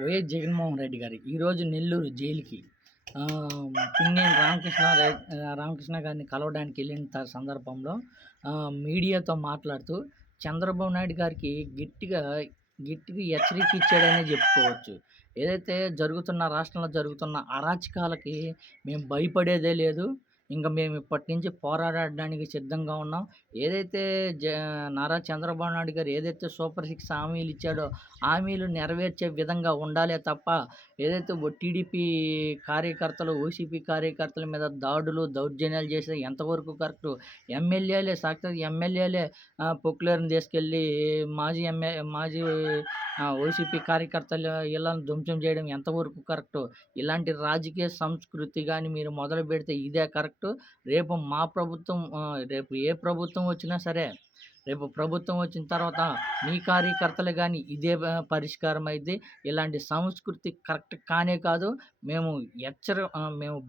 YS Jaganmohan Reddy గారు ఈరోజు నెల్లూరు జైలుకి పిన్నెల్లి రామకృష్ణ గారిని కలవడానికి వెళ్ళిన సందర్భంలో మీడియాతో మాట్లాడుతూ చంద్రబాబు నాయుడు గారికి గట్టిగా గట్టిగా హెచ్చరిక ఇచ్చాడనే చెప్పుకోవచ్చు. ఏదైతే రాష్ట్రంలో జరుగుతున్న అరాచకాలకి మేము భయపడేదే లేదు. మేము ఇప్పటి నుంచి పోరాడడానికి సిద్ధంగా ఉన్నాం. ఏదైతే నారా చంద్రబాబు నాయుడు గారు ఏదైతే సూపర్ సిక్స్ హామీలు ఇచ్చాడో హామీలు నెరవేర్చే విధంగా ఉండాలే తప్ప ఏదైతే టీడీపీ కార్యకర్తలు, వైసీపీ కార్యకర్తల మీద దాడులు, దౌర్జన్యాలు చేసేది ఎంతవరకు కరెక్టు? సాక్షాత్ ఎమ్మెల్యేలే పొక్కులేరుని తీసుకెళ్ళి మాజీ వైసీపీ కార్యకర్తల ఇళ్ళను ధ్వంసం చేయడం ఎంతవరకు కరెక్టు? ఇలాంటి రాజకీయ సంస్కృతి కానీ మీరు మొదలు పెడితే ఇదే కరెక్టు. రేపు ఏ ప్రభుత్వం వచ్చినా సరే, రేపు ప్రభుత్వం వచ్చిన తర్వాత మీ కార్యకర్తలు కానీ ఇదే పరిష్కారం అయింది. ఇలాంటి సంస్కృతి కరెక్ట్ కానే కాదు. మేము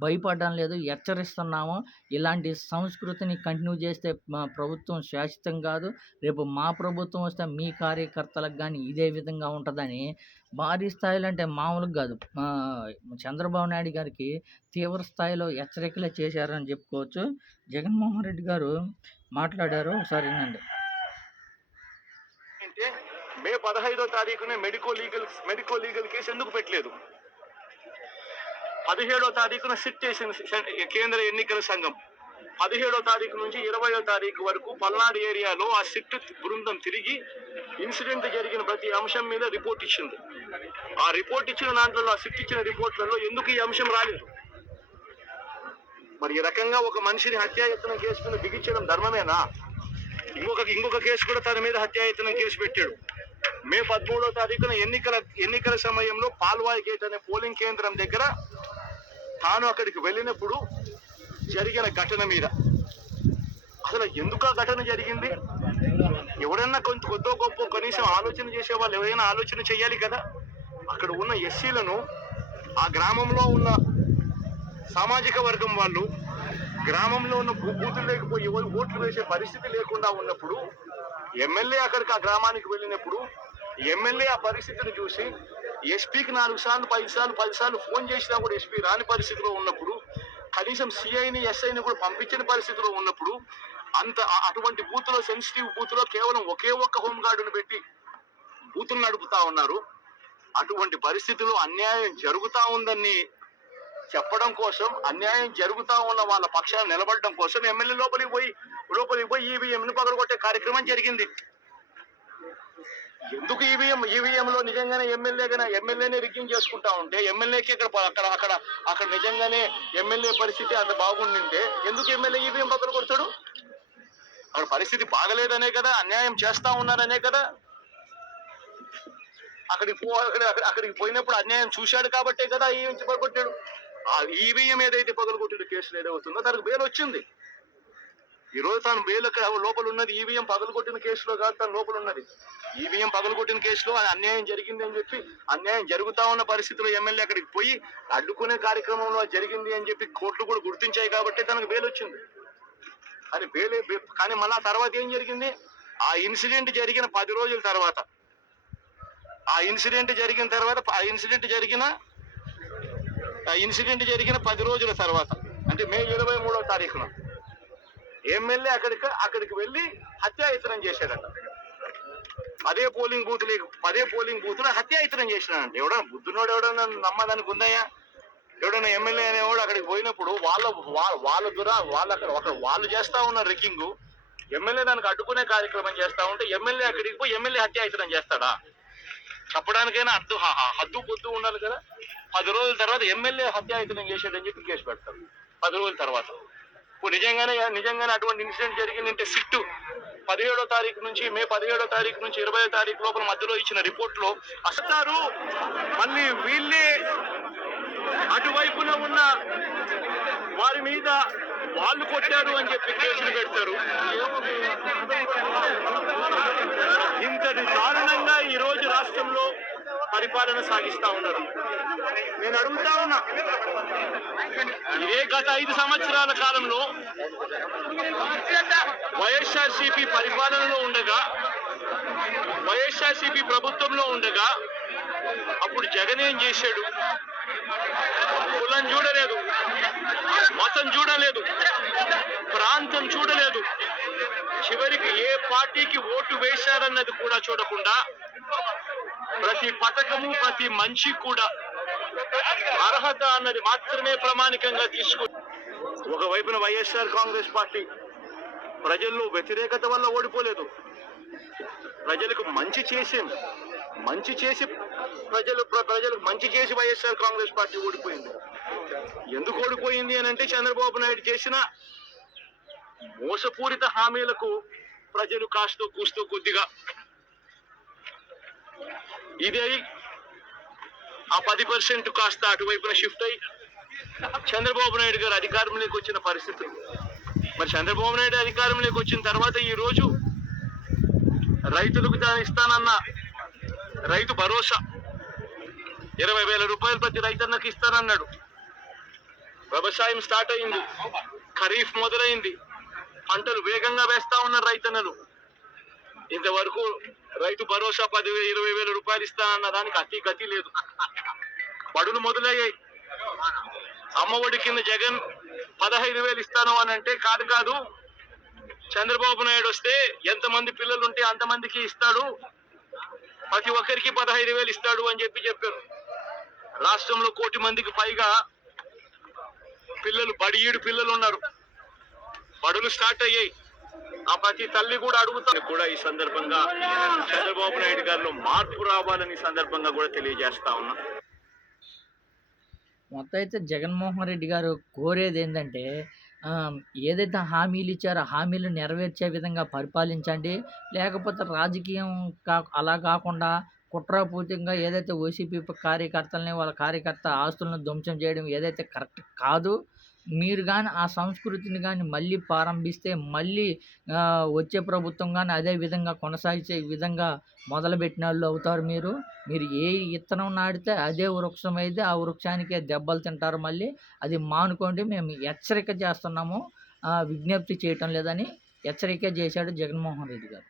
భయపడడం లేదు, హెచ్చరిస్తున్నాము. ఇలాంటి సంస్కృతిని కంటిన్యూ చేస్తే మా ప్రభుత్వం శాశ్వతం కాదు. రేపు మా ప్రభుత్వం వస్తే మీ కార్యకర్తలకు కానీ ఇదే విధంగా ఉంటుందని భారీ స్థాయిలో, అంటే మామూలుగా కాదు, చంద్రబాబు నాయుడు గారికి తీవ్ర స్థాయిలో హెచ్చరికలే చేశారని చెప్పుకోవచ్చు. జగన్మోహన్ రెడ్డి గారు మాట్లాడారు, ఒకసారి వినండి. మే 15వ తారీఖునే మెడికో లీగల్ కేసు ఎందుకు పెట్టలేదు? 17వ తారీఖున సిట్ చేసింది కేంద్ర ఎన్నికల సంఘం. 17వ తారీఖు నుంచి 20వ తారీఖు వరకు పల్నాడు ఏరియాలో ఆ సిట్ బృందం తిరిగి ఇన్సిడెంట్ జరిగిన ప్రతి అంశం మీద రిపోర్ట్ ఇచ్చింది. ఆ రిపోర్ట్ ఇచ్చిన దాంట్లో, ఆ సిట్ ఇచ్చిన రిపోర్ట్లలో ఎందుకు ఈ అంశం రాలేదు? మరి ఈ రకంగా ఒక మనిషిని హత్యాయత్నం కేసు మీద బిగించడం ధర్మమేనా? ఇంకొక కేసు కూడా తన మీద హత్యాయత్నం కేసు పెట్టాడు. మే 13వ తారీఖున ఎన్నికల సమయంలో పాల్వాయి గేట్ అనే పోలింగ్ కేంద్రం దగ్గర తాను అక్కడికి వెళ్ళినప్పుడు జరిగిన ఘటన మీద అసలు ఎందుకు ఆ ఘటన జరిగింది? ఎవరైనా కొద్దో గొప్ప కనీసం ఆలోచన చేసే వాళ్ళు ఎవరైనా ఆలోచన చేయాలి కదా. అక్కడ ఉన్న ఎస్సీలను, ఆ గ్రామంలో ఉన్న సామాజిక వర్గం వాళ్ళు, గ్రామంలో ఉన్న బూతులు లేకపోయి ఎవరు ఓట్లు వేసే పరిస్థితి లేకుండా ఉన్నప్పుడు ఎమ్మెల్యే అక్కడికి ఆ గ్రామానికి వెళ్ళినప్పుడు ఎమ్మెల్యే ఆ పరిస్థితిని చూసి ఎస్పీకి 4 సార్లు 10 సార్లు ఫోన్ చేసినా కూడా ఎస్పీ రాని పరిస్థితిలో ఉన్నప్పుడు, కనీసం సిఐని ఎస్ఐని కూడా పంపించిన పరిస్థితిలో ఉన్నప్పుడు, అటువంటి బూత్లో, సెన్సిటివ్ బూత్లో కేవలం ఒకే ఒక్క హోంగార్డును పెట్టి బూతులు నడుపుతా ఉన్నారు. అటువంటి పరిస్థితుల్లో అన్యాయం జరుగుతా ఉందని చెప్పడం కోసం, అన్యాయం జరుగుతా ఉన్న వాళ్ళ పక్షాన్ని నిలబడడం కోసం ఎమ్మెల్యే లోపలికి పోయి ఈవీఎంను పగలగొట్టే కార్యక్రమం జరిగింది. ఎందుకు ఈవీఎంలో నిజంగానే ఎమ్మెల్యేనే రిగ్గింగ్ చేసుకుంటా ఉంటే, ఎమ్మెల్యేకి అక్కడ నిజంగానే ఎమ్మెల్యే పరిస్థితి అంత బాగుండింటే ఎందుకు ఎమ్మెల్యే ఈవీఎం పగలగొడతాడు? అక్కడ పరిస్థితి బాగలేదనే కదా, అన్యాయం చేస్తా ఉన్నారనే కదా. అక్కడికి పోయినప్పుడు అన్యాయం చూశాడు కాబట్టే కదా ఈవీఎం పగలగొట్టాడు. ఆ ఈవీఎం ఏదైతే పగలగొట్టిన కేసులు ఏదవుతుందో తనకు బెయిల్ వచ్చింది. ఈరోజు తాను బెయిల్ అక్కడ లోపల ఉన్నది ఈవీఎం పగలగొట్టిన కేసులో కాదు, తను లోపల ఉన్నది ఈవీఎం పగలగొట్టిన కేసులో. అన్యాయం జరిగింది అని చెప్పి, అన్యాయం జరుగుతా ఉన్న పరిస్థితిలో ఎమ్మెల్యే అక్కడికి పోయి అడ్డుకునే కార్యక్రమంలో జరిగింది అని చెప్పి కోర్టులు కూడా గుర్తించాయి కాబట్టి తనకు బెయిల్ వచ్చింది. కానీ మళ్ళా తర్వాత ఏం జరిగింది? ఆ ఇన్సిడెంట్ జరిగిన 10 రోజుల తర్వాత, ఆ ఇన్సిడెంట్ జరిగిన 10 రోజుల తర్వాత, అంటే మే 23వ తారీఖున ఎమ్మెల్యే అక్కడికి వెళ్ళి హత్యాయత్నం చేశాడట. అదే పోలింగ్ బూత్లో హత్యాయత్నం చేసినాడంట. ఎవడన్నా బుద్ధునోడు ఎవడన్నా నమ్మదానికి ఉందయ్యా? ఎవడన్నా ఎమ్మెల్యే అనేవాడు అక్కడికి పోయినప్పుడు వాళ్ళు చేస్తా ఉన్న రిగ్గింగ్, ఎమ్మెల్యే దానికి అడ్డుకునే కార్యక్రమం చేస్తా ఉంటే ఎమ్మెల్యే అక్కడికి పోయి ఎమ్మెల్యే హత్యాయత్నం చేస్తాడా? చెప్పడానికైనా హద్దు పొద్దు ఉండాలి కదా. 10 రోజుల తర్వాత ఎమ్మెల్యే హత్యాయత్నం చేశాడని చెప్పి కేసు పెడతారు 10 రోజుల తర్వాత. ఇప్పుడు నిజంగానే అటువంటి ఇన్సిడెంట్ జరిగిందంటే సిట్టు 17వ తారీఖు నుంచి, మే 17వ తారీఖు నుంచి 20వ తారీఖు లోపల మధ్యలో ఇచ్చిన రిపోర్ట్ లో అసలు మళ్ళీ వీళ్ళే అటువైపున ఉన్న వారి మీద వాళ్ళు కొట్టారు అని చెప్పి కేసులు పెడతారు. ఇంతటి దారుణంగా ఈ రోజు రాష్ట్రంలో పరిపాలన సాగిస్తా ఉన్నారు. నేను అడుగుతా ఉన్నా, ఇదే గత 5 సంవత్సరాల కాలంలో వైఎస్ఆర్సీపీ పరిపాలనలో ఉండగా, వైఎస్ఆర్సీపీ ప్రభుత్వంలో ఉండగా అప్పుడు జగన్ ఏం చేశాడు? కులం చూడలేదు, మతం చూడలేదు, ప్రాంతం చూడలేదు, చివరికి ఏ పార్టీకి ఓటు వేశారన్నది కూడా చూడకుండా ప్రతి పథకము ప్రతి మంచి కూడా అర్హత అన్నది మాత్రమే ప్రామాణికంగా తీసుకుని ఒకవైపున వైఎస్ఆర్ కాంగ్రెస్ పార్టీ ప్రజల్లో వ్యతిరేకత వల్ల ఓడిపోలేదు, ప్రజలకు మంచి చేసి ప్రజలకు మంచి చేసి వైఎస్ఆర్ కాంగ్రెస్ పార్టీ ఓడిపోయింది. ఎందుకు ఓడిపోయింది అని అంటే చంద్రబాబు నాయుడు చేసిన మోసపూరిత హామీలకు ప్రజలు కాస్తో కూస్తో కొద్దిగా ఇది అయి ఆ 10% కాస్త అటువైపున షిఫ్ట్ అయి చంద్రబాబు నాయుడు గారు అధికారంలోకి వచ్చిన పరిస్థితులు. మరి చంద్రబాబు నాయుడు అధికారంలోకి వచ్చిన తర్వాత ఈ రోజు రైతులకు ఇస్తానన్న రైతు భరోసా 20,000 రూపాయలు ప్రతి రైతన్నకి ఇస్తానన్నాడు. వ్యవసాయం స్టార్ట్ అయింది, ఖరీఫ్ మొదలైంది, పంటలు వేగంగా వేస్తా ఉన్నారు రైతన్నలు. ఇంతవరకు రైతు భరోసా 10,000-20,000 రూపాయలు ఇస్తానన్న దానికి అతి గతి లేదు. బడులు మొదలయ్యాయి. అమ్మఒడి కింద జగన్ 15,000 ఇస్తాను అని అంటే కాదు, చంద్రబాబు నాయుడు వస్తే ఎంతమంది పిల్లలు ఉంటే అంతమందికి ఇస్తాడు, ప్రతి ఒక్కరికి 15,000 ఇస్తాడు అని చెప్పారు. రాష్ట్రంలో 1 కోటి మందికి పైగా బడియీడు పిల్లలు ఉన్నారు. బడులు స్టార్ట్ అయ్యాయి. ఆ ప్రతి తల్లి కూడా అడుగుతారు కూడా ఈ సందర్భంగా చంద్రబాబు నాయుడు గారిలో మార్పు రావాలని సందర్భంగా కూడా తెలియజేస్తా ఉన్నా. మొత్తం అయితే జగన్మోహన్ రెడ్డి గారు కోరేది ఏంటంటే ఏదైతే హామీలు ఇచ్చారో ఆ హామీలు నెరవేర్చే విధంగా పరిపాలించండి, లేకపోతే రాజకీయం అలా కాకుండా కుట్రపూరితంగా ఏదైతే వైసీపీ కార్యకర్తలని వాళ్ళ కార్యకర్త ఆస్తులను ధ్వంసం చేయడం ఏదైతే కరెక్ట్ కాదు. మీరు కానీ ఆ సంస్కృతిని కానీ మళ్ళీ ప్రారంభిస్తే మళ్ళీ వచ్చే ప్రభుత్వం కానీ అదే విధంగా కొనసాగించే విధంగా మొదలుపెట్టిన వాళ్ళు అవుతారు. మీరు ఏ విత్తనం నాటితే అదే వృక్షం అయితే ఆ వృక్షానికే దెబ్బలు తింటారు. మళ్ళీ అది మానుకోండి, మేము హెచ్చరిక చేస్తున్నాము, విజ్ఞప్తి చేయటం లేదని హెచ్చరిక చేశాడు జగన్మోహన్ రెడ్డి గారు.